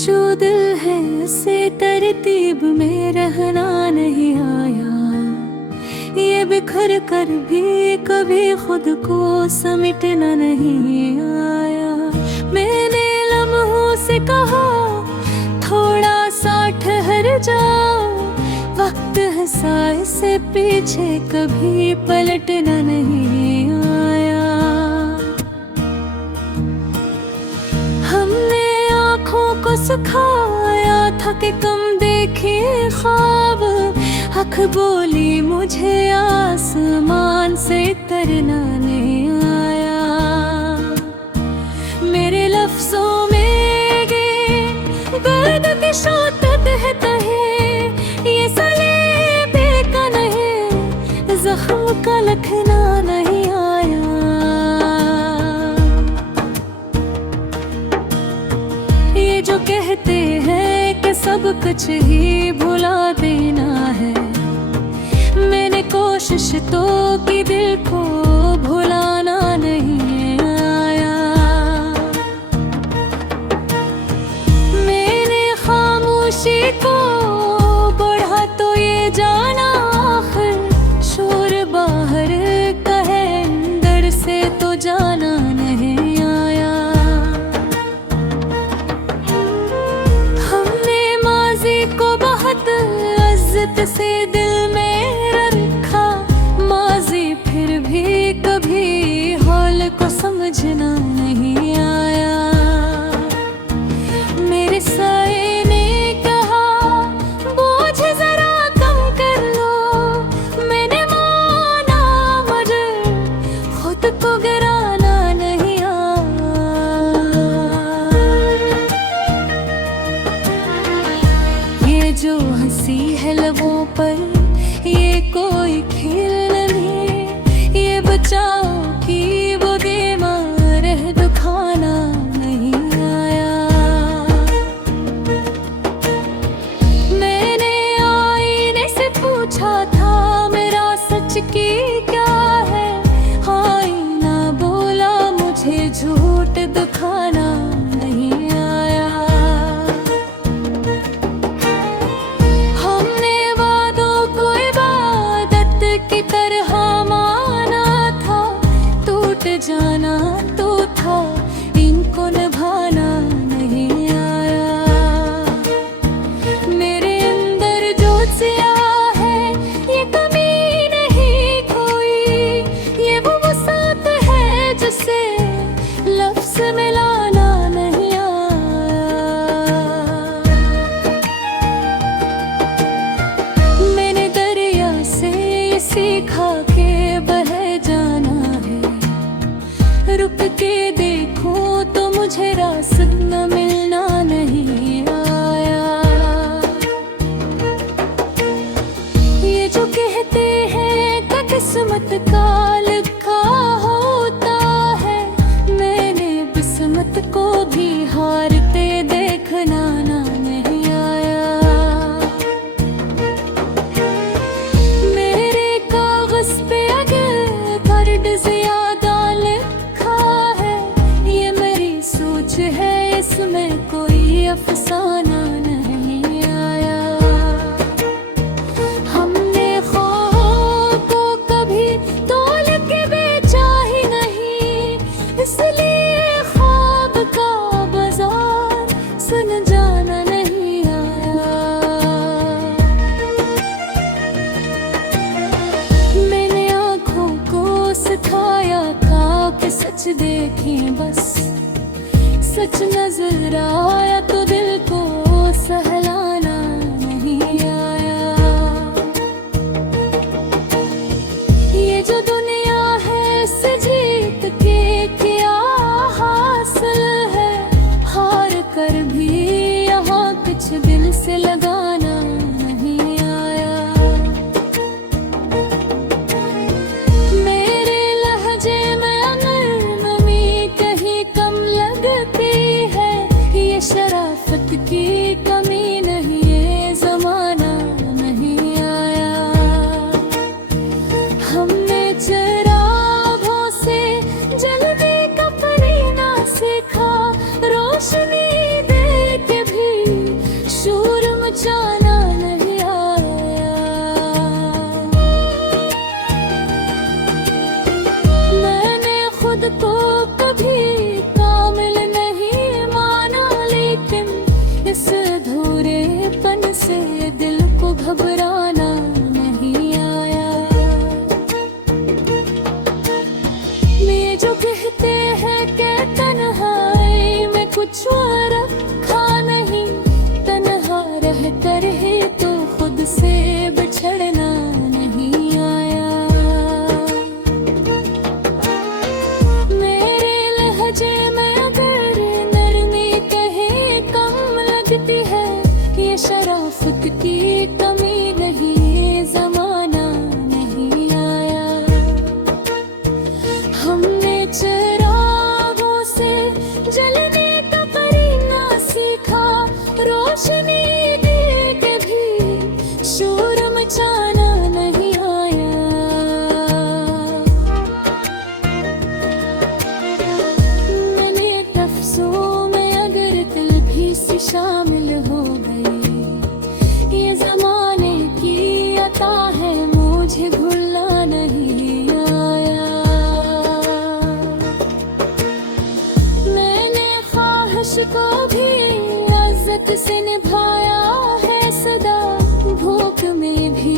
जो दिल है उसे तरतीब में रहना नहीं आया। ये बिखर कर भी कभी खुद को समेटना नहीं आया। मैंने लम्हों से कहा थोड़ा सा ठहर जाओ, वक्त है साए से पीछे कभी पलटना नहीं आया। हमने आँखों को सिखाया था कि कम देखिए ख्वाब, हक बोली मुझे आसमान से तरना नहीं आया। मेरे लफ्जों में ये दर्द की शौकत है तहे, ये सलीबे का नहीं, जख्म का लखना नहीं आया। ये जो कहते हैं कि सब कुछ ही भुला देना है, मैंने कोशिश तो की दिल को भुलाना नहीं आया। मैंने खामोशी को बढ़ा तो ये जाना आखिर शोर बाहर का है, अंदर से तो जाना नहीं आया। हमने माजी को बहुत इज्जत से दिल में रखा, माजी फिर भी कभी हाल को समझना नहीं आया। मेरे साए ने कहा बोझ जरा कम कर लो, मैंने माना मगर खुद को गिराना नहीं आया। ये जो हंसी है लबों पर ये कोई खेल नहीं, ये बचाओ कि वो बीमार है दुखाना नहीं आया। मैंने आईने से पूछा था मेरा सच की क्या है, आईना बोला मुझे झूठ दिखाना नहीं आया। हमने वादों को इबादत की तरह माना था, टूट जाना तो था, इनको निभाना नहीं आया। मेरे अंदर जो सियाह है ये कमी नहीं कोई, ये वो वसात है जिसे लफ्ज़ मिलाना नहीं आया। मैंने दरिया से ये सीखा के बह जाना है, रुक के देखो तो मुझे रास्ता मिलना नहीं आया। ये जो कहते हैं कि किस्मत का लिखा होता है, मैंने किस्मत को भी हारते देखना ना नहीं आया। मेरे कागज पे अगर दर्द ज्यादा लिखा है, ये मेरी सोच है इसमें कोई अफसाना नहीं आया। हमने ख्वाब को कभी तोल के बेचा ही नहीं, इसलिए ख्वाब का बाजार सुन जाना नहीं आया। मैंने आँखों को सिखाया था कि सच देखें बस, सच नजर आया तो दिल को सहलाना नहीं आया। ये जो दुनिया है इससे जीत के क्या हासिल है, हार कर भी यहाँ कुछ दिल से लगाना नहीं आया। मेरे लहजे में अगर नमी कहीं कम लगती है, ये शराफत की कमी नहीं छुआ रखा नहीं, तन्हा रह कर ही तो खुद से बिछड़ना नहीं आया। मेरे लहजे में अगर नरमी कहे कम लगती है, ये शराफत की कमी नहीं, जमाना नहीं आया। हमने चिरागों से जलने का करीना सीखा, रोशनी दे के भी शोर मचाना नहीं आया। मैंने लफ्ज़ों में अगर दिल भी सी शामिल हो गई, ये ज़माने की अता है, मुझे भूलना नहीं आया। मैंने ख्वाहिश को भी इज्जत से निभाया है सदा, भूख में भी